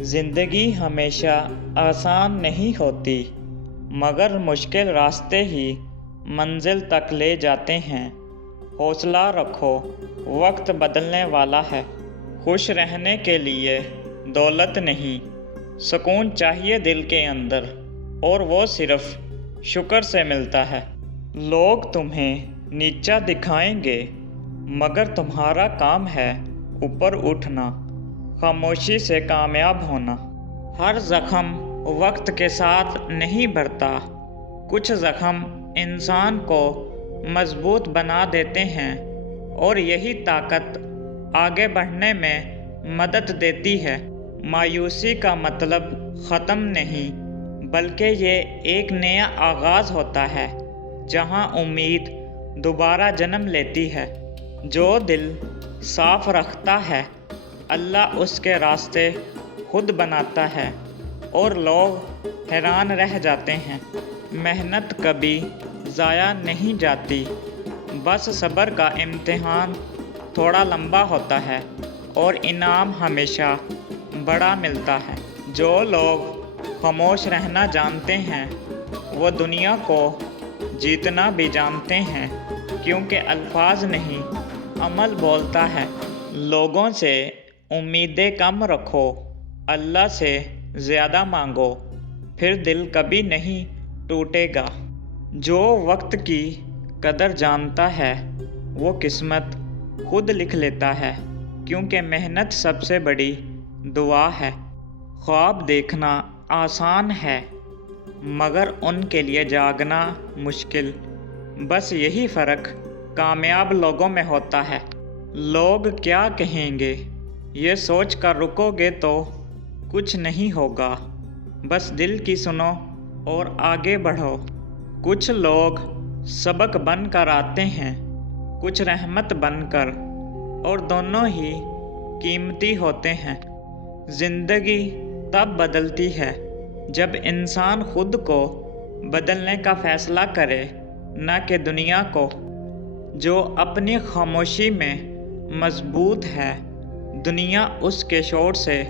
زندگی ہمیشہ آسان نہیں ہوتی، مگر مشکل راستے ہی منزل تک لے جاتے ہیں۔ حوصلہ رکھو، وقت بدلنے والا ہے۔ خوش رہنے کے لیے دولت نہیں، سکون چاہیے دل کے اندر، اور وہ صرف شکر سے ملتا ہے۔ لوگ تمہیں نیچا دکھائیں گے، مگر تمہارا کام ہے اوپر اٹھنا، خاموشی سے کامیاب ہونا۔ ہر زخم وقت کے ساتھ نہیں بھرتا، کچھ زخم انسان کو مضبوط بنا دیتے ہیں، اور یہی طاقت آگے بڑھنے میں مدد دیتی ہے۔ مایوسی کا مطلب ختم نہیں، بلکہ یہ ایک نیا آغاز ہوتا ہے جہاں امید دوبارہ جنم لیتی ہے۔ جو دل صاف رکھتا ہے، اللہ اس کے راستے خود بناتا ہے، اور لوگ حیران رہ جاتے ہیں۔ محنت کبھی ضائع نہیں جاتی، بس صبر کا امتحان تھوڑا لمبا ہوتا ہے، اور انعام ہمیشہ بڑا ملتا ہے۔ جو لوگ خاموش رہنا جانتے ہیں، وہ دنیا کو جیتنا بھی جانتے ہیں، کیونکہ الفاظ نہیں، عمل بولتا ہے۔ لوگوں سے امیدیں کم رکھو، اللہ سے زیادہ مانگو، پھر دل کبھی نہیں ٹوٹے گا۔ جو وقت کی قدر جانتا ہے، وہ قسمت خود لکھ لیتا ہے، کیونکہ محنت سب سے بڑی دعا ہے۔ خواب دیکھنا آسان ہے، مگر ان کے لیے جاگنا مشکل۔ بس یہی فرق کامیاب لوگوں میں ہوتا ہے۔ لوگ کیا کہیں گے، یہ سوچ کر رکو گے تو کچھ نہیں ہوگا۔ بس دل کی سنو اور آگے بڑھو۔ کچھ لوگ سبق بن کر آتے ہیں، کچھ رحمت بن کر، اور دونوں ہی قیمتی ہوتے ہیں۔ زندگی تب بدلتی ہے جب انسان خود کو بدلنے کا فیصلہ کرے، نہ کہ دنیا کو۔ جو اپنی خاموشی میں مضبوط ہے، دنیا اس کے شور سے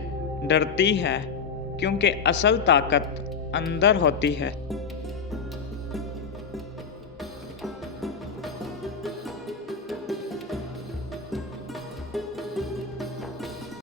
ڈرتی ہے، کیونکہ اصل طاقت اندر ہوتی ہے۔